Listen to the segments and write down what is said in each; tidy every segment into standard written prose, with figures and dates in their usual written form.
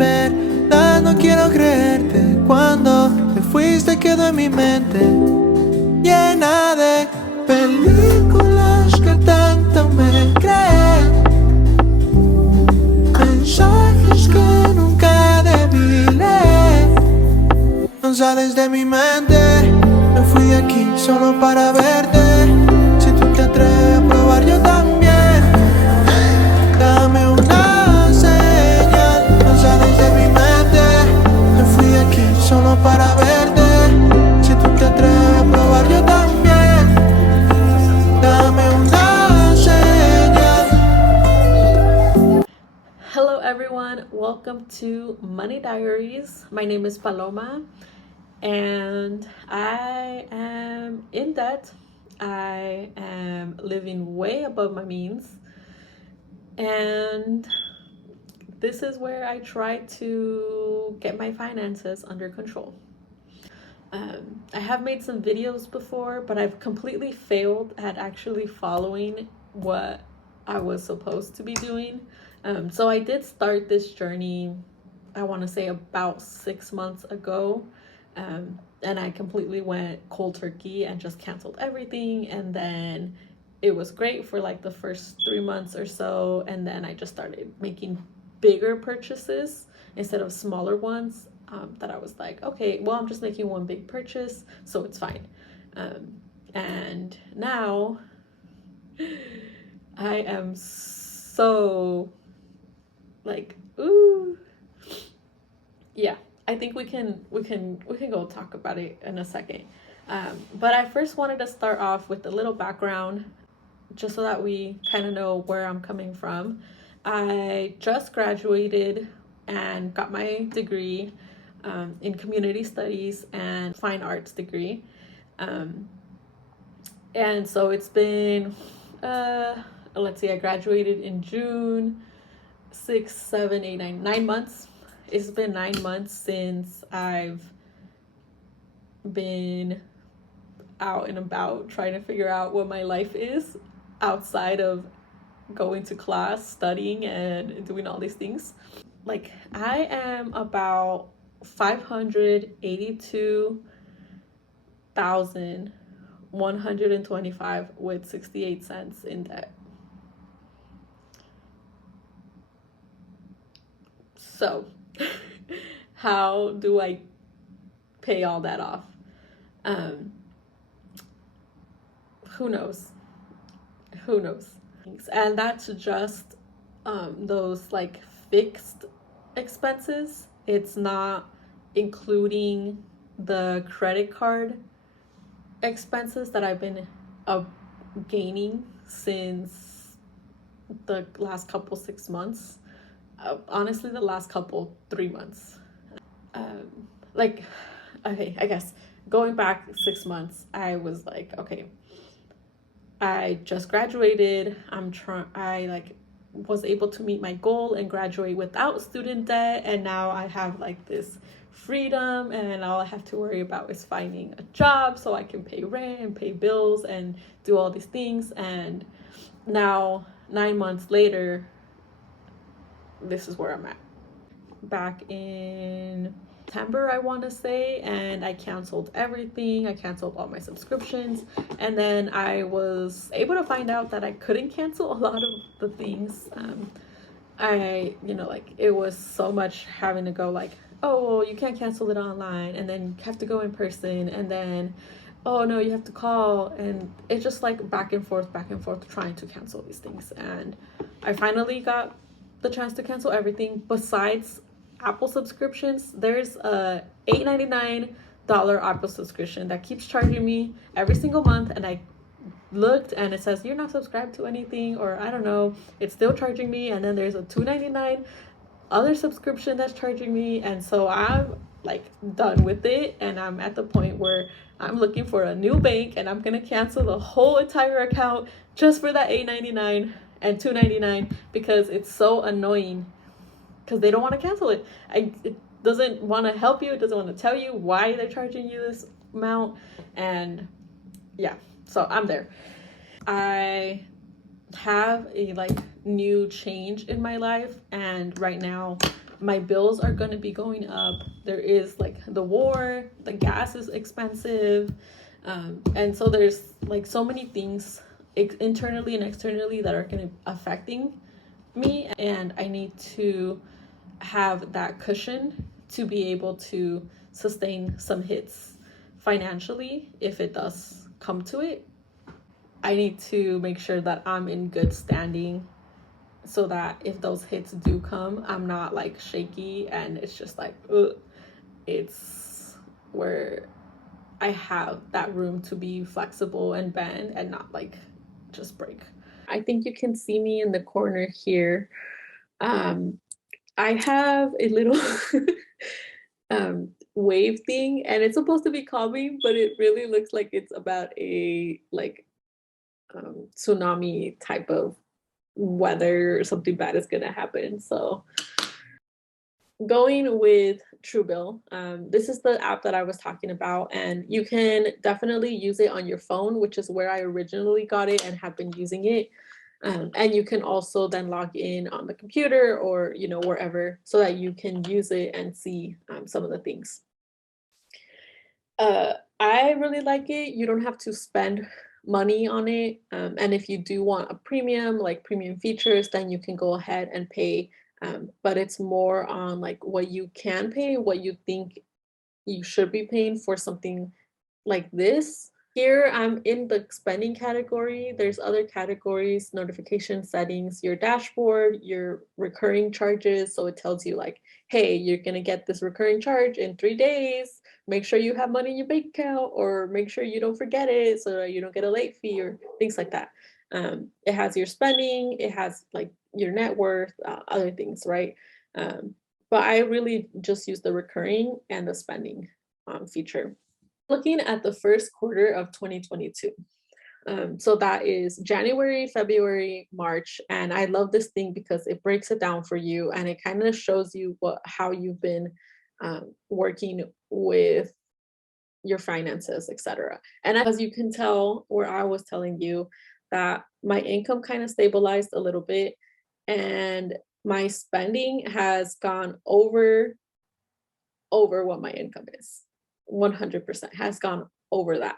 verdad no quiero creerte. Cuando te fuiste quedó en mi mente llena de películas que tanto me creen, mensajes que nunca debí leer. No sales de mi mente, no fui de aquí solo para verte. Si tú te atreves a probar yo también, dame una señal. No sales de mi mente, no fui de aquí solo para verte. Si tú te atreves a probar yo también, dame una señal. Hello everyone, welcome to Money Diaries. My name is Paloma and I am in debt. I am living way above my means, and this is where I try to get my finances under control. I have made some videos before, but I've completely failed at actually following what I was supposed to be doing. So I did start this journey, I want to say about 6 months ago. And I completely went cold turkey and just canceled everything. And then it was great for like the first 3 months or so. And then I just started making bigger purchases instead of smaller ones. That I was like, okay, well, I'm just making one big purchase, so it's fine. And now I am so like, ooh, yeah. I think we can go talk about it in a second. But I first wanted to start off with a little background, just so that we kind of know where I'm coming from. I just graduated and got my degree in community studies and fine arts degree. And so it's been, let's see, I graduated in June, 6, 7, 8, 9, 9 months. It's been 9 months since I've been out and about trying to figure out what my life is outside of going to class, studying, and doing all these things. Like, I am about $582,125 with 68 cents in debt. So how do I pay all that off? Who knows? And that's just those like fixed expenses. It's not including the credit card expenses that I've been gaining since the last couple 6 months. Honestly, the last couple 3 months. Okay, I guess going back 6 months, I was like, okay, I just graduated. I was able to meet my goal and graduate without student debt, and now I have like this freedom, and all I have to worry about is finding a job so I can pay rent and pay bills and do all these things. And now 9 months later, this is where I'm at. Back in September, I want to say, and I canceled everything. I canceled all my subscriptions, and then I was able to find out that I couldn't cancel a lot of the things. It was so much having to go like, oh, well, you can't cancel it online, and then you have to go in person, and then, oh no, you have to call, and it's just like back and forth trying to cancel these things. And I finally got the chance to cancel everything besides Apple subscriptions. There's a $8.99 Apple subscription that keeps charging me every single month, and I looked and it says you're not subscribed to anything, or I don't know, it's still charging me. And then there's a $2.99 other subscription that's charging me, and so I'm like done with it, and I'm at the point where I'm looking for a new bank, and I'm gonna cancel the whole entire account just for that $8.99 and $2.99 because it's so annoying, because they don't want to cancel it. It doesn't want to help you. It doesn't want to tell you why they're charging you this amount. And yeah, so I'm there. I have a like new change in my life, and right now my bills are going to be going up. There is like the war, the gas is expensive, and so there's like so many things internally and externally that are going to affecting me, and I need to have that cushion to be able to sustain some hits financially if it does come to it. I need to make sure that I'm in good standing so that if those hits do come, I'm not like shaky and it's just like, ugh. It's where I have that room to be flexible and bend and not like just break. I think you can see me in the corner here. I have a little wave thing, and it's supposed to be calming, but it really looks like it's about a like tsunami type of weather or something bad is gonna happen. So going with Truebill, this is the app that I was talking about, and you can definitely use it on your phone, which is where I originally got it and have been using it. And you can also then log in on the computer or wherever so that you can use it and see some of the things. I really like it. You don't have to spend money on it. And if you do want a premium, like premium features, then you can go ahead and pay. But it's more on like what you can pay, what you think you should be paying for something like this. Here I'm in the spending category. There's other categories: notification settings, your dashboard, your recurring charges. So it tells you like, hey, you're gonna get this recurring charge in 3 days. Make sure you have money in your bank account, or make sure you don't forget it so that you don't get a late fee or things like that. It has your spending, it has like your net worth, other things, right? But I really just use the recurring and the spending feature. Looking at the first quarter of 2022. So that is January, February, March. And I love this thing because it breaks it down for you and it kind of shows you how you've been working with your finances, etc. And as you can tell, where I was telling you that my income kind of stabilized a little bit and my spending has gone over what my income is. 100% has gone over that.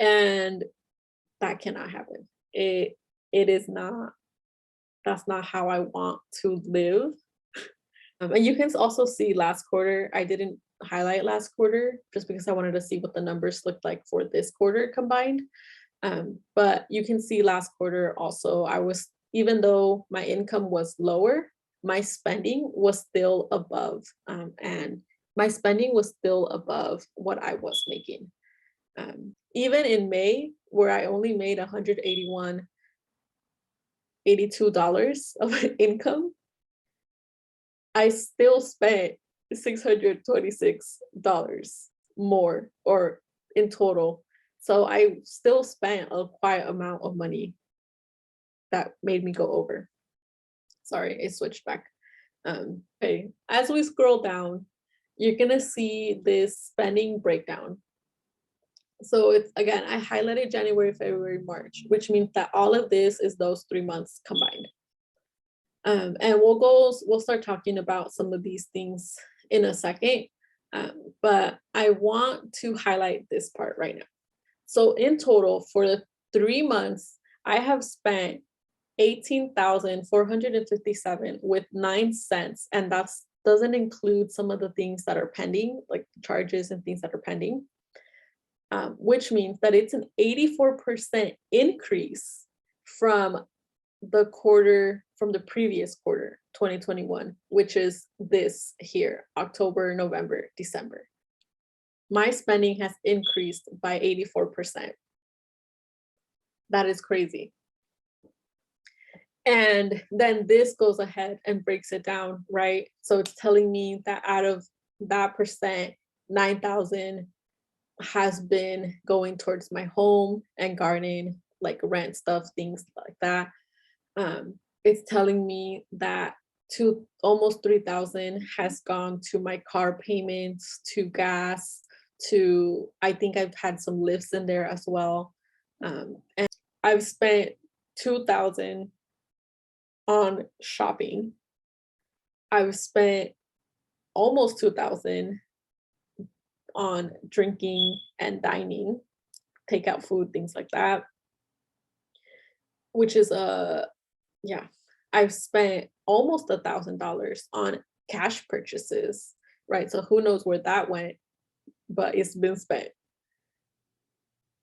And that cannot happen. It is not, that's not how I want to live. And you can also see last quarter, I didn't highlight last quarter just because I wanted to see what the numbers looked like for this quarter combined. But you can see last quarter also, even though my income was lower, my spending was still above, and my spending was still above what I was making. Even in May, where I only made $182 of income, I still spent $626 more or in total. So I still spent a quiet amount of money that made me go over. Sorry, I switched back. Okay, as we scroll down, you're gonna see this spending breakdown. So it's, again, I highlighted January, February, March, which means that all of this is those 3 months combined. And we'll start talking about some of these things in a second. But I want to highlight this part right now. So in total for the 3 months, I have spent $18,457 with 9 cents. And that doesn't include some of the things that are pending, like charges and things that are pending. Which means that it's an 84% increase from the previous quarter, 2021, which is this here, October, November, December. My spending has increased by 84%. That is crazy. And then this goes ahead and breaks it down, right? So it's telling me that out of that percent, 9,000 has been going towards my home and garden, like rent stuff, things like that. It's telling me that almost 3,000 has gone to my car payments, to gas, to, I think I've had some lifts in there as well. And I've spent 2,000 on shopping. I've spent almost 2,000 on drinking and dining, takeout food, things like that, which is yeah. I've spent almost $1,000 on cash purchases, right? So who knows where that went, but it's been spent.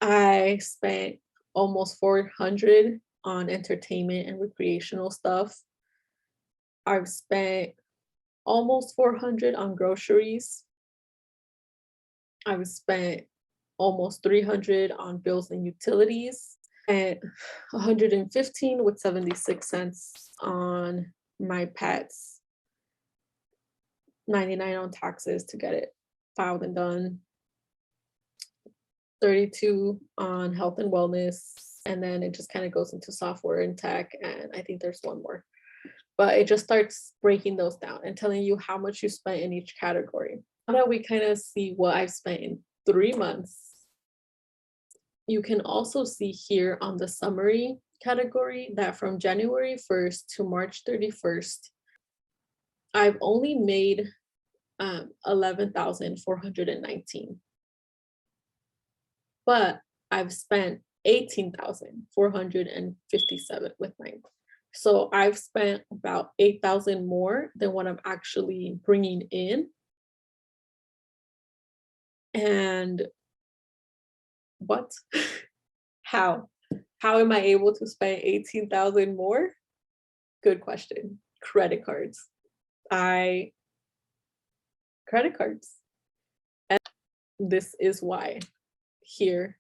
I spent almost 400 on entertainment and recreational stuff. I've spent almost 400 on groceries. I've spent almost 300 on bills and utilities, and 115 with 76 cents on my pets, 99 on taxes to get it filed and done, 32 on health and wellness, and then it just kind of goes into software and tech, and I think there's one more. But it just starts breaking those down and telling you how much you spent in each category. Now that we kind of see what I've spent in 3 months, you can also see here on the summary category that from January 1st to March 31st, I've only made 11,419, but I've spent 18,457 with mine. So I've spent about 8,000 more than what I'm actually bringing in. And what? How? How am I able to spend 18,000 more? Good question. Credit cards. Credit cards. And this is why. Here,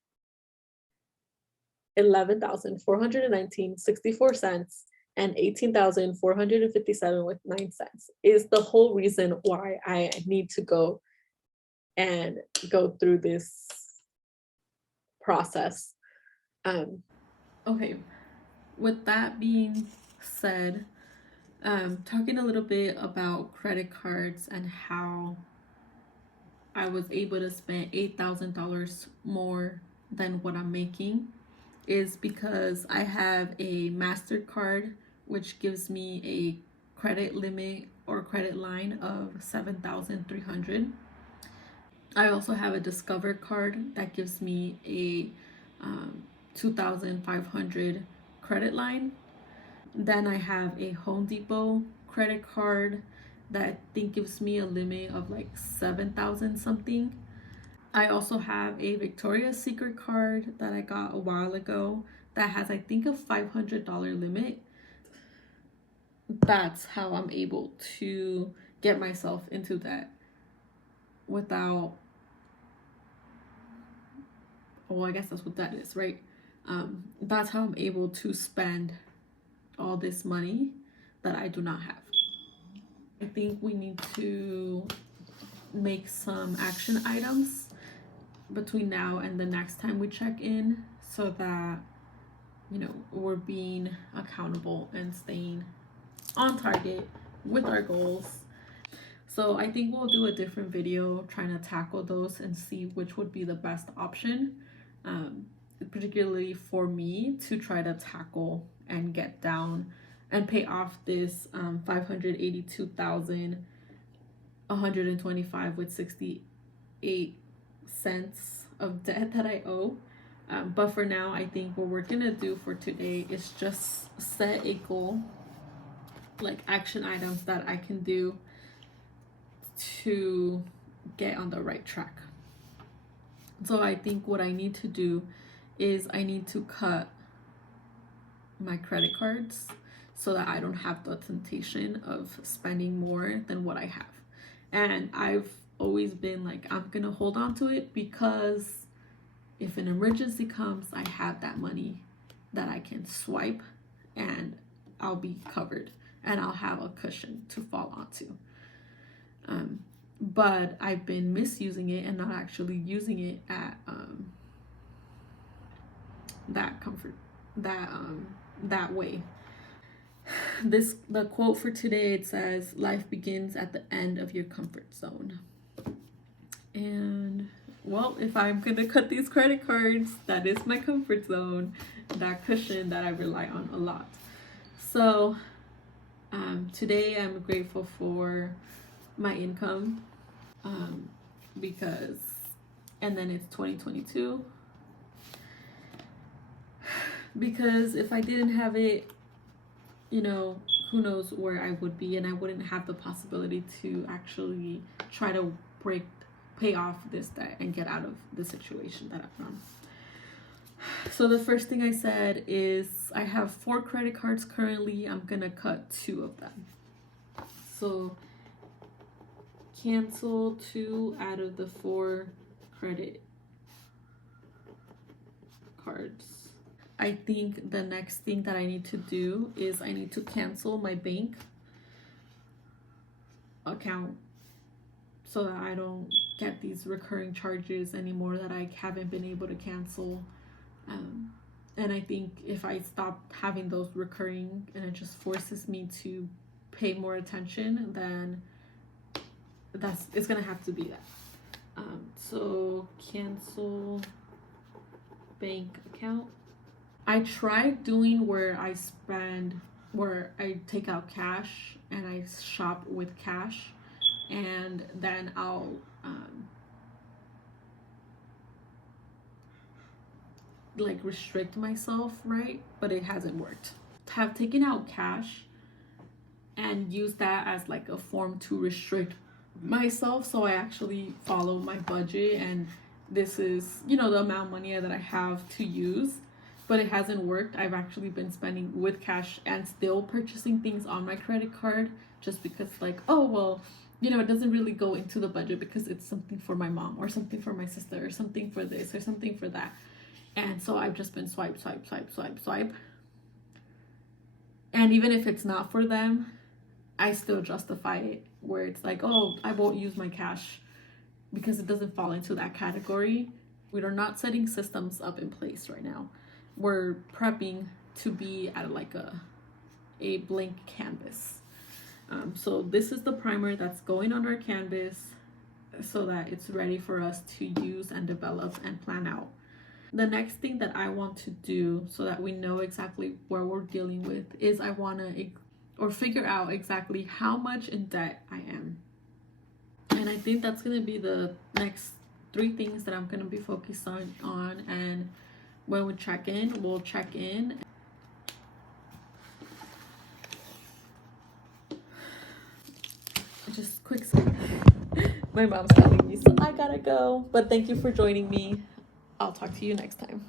11,419, 64 cents, and 18,457 with 9 cents is the whole reason why I need to go through this process. Okay, with that being said, talking a little bit about credit cards and how I was able to spend $8,000 more than what I'm making is because I have a MasterCard, which gives me a credit limit or credit line of 7,300. I also have a Discover card that gives me a 2,500 credit line. Then I have a Home Depot credit card that I think gives me a limit of like 7,000 something. I also have a Victoria's Secret card that I got a while ago that has, I think, a $500 limit. That's how I'm able to get myself into that without, well, I guess that's what that is, right? That's how I'm able to spend all this money that I do not have. I think we need to make some action items between now and the next time we check in so that, you know, we're being accountable and staying on target with our goals. So I think we'll do a different video trying to tackle those and see which would be the best option, particularly for me to try to tackle and get down and pay off this 582,125 with 68 cents of debt that I owe. But for now, I think what we're gonna do for today is just set a goal, like action items that I can do to get on the right track. So I think what I need to do is I need to cut my credit cards so that I don't have the temptation of spending more than what I have. And I've always been like, I'm gonna hold on to it because if an emergency comes, I have that money that I can swipe and I'll be covered and I'll have a cushion to fall onto. But I've been misusing it and not actually using it at that way. The quote for today, it says, life begins at the end of your comfort zone. And well, if I'm gonna cut these credit cards, that is my comfort zone, that cushion that I rely on a lot. So Today I'm grateful for my income, because, and then it's 2022, because if I didn't have it, you know, who knows where I would be, and I wouldn't have the possibility to actually try to pay off this debt and get out of the situation that I'm in. So the first thing I said is I have 4 credit cards currently. I'm gonna cut 2 of them. So cancel 2 out of the 4 credit cards. I think the next thing that I need to do is I need to cancel my bank account so that I don't get these recurring charges anymore that I haven't been able to cancel. And I think if I stop having those recurring and it just forces me to pay more attention, then it's gonna have to be that. So cancel bank account. I tried doing where I take out cash and I shop with cash, and then I'll like restrict myself, right? But it hasn't worked. Have taken out cash and used that as like a form to restrict myself, so I actually follow my budget, and this is, you know, the amount of money that I have to use. But it hasn't worked. I've actually been spending with cash and still purchasing things on my credit card, just because, like, oh well, you know, it doesn't really go into the budget because it's something for my mom or something for my sister or something for this or something for that. And so I've just been swipe. And even if it's not for them, I still justify it, where it's like, oh, I won't use my cash because it doesn't fall into that category. We are not setting systems up in place right now. We're prepping to be at like a blank canvas. So this is the primer that's going on our canvas so that it's ready for us to use and develop and plan out. The next thing that I want to do so that we know exactly where we're dealing with is I want to figure out exactly how much in debt I am. And I think that's going to be the next 3 things that I'm going to be focused on. And when we check in, we'll check in. Just quick second. My mom's calling me, so I gotta go. But thank you for joining me. I'll talk to you next time.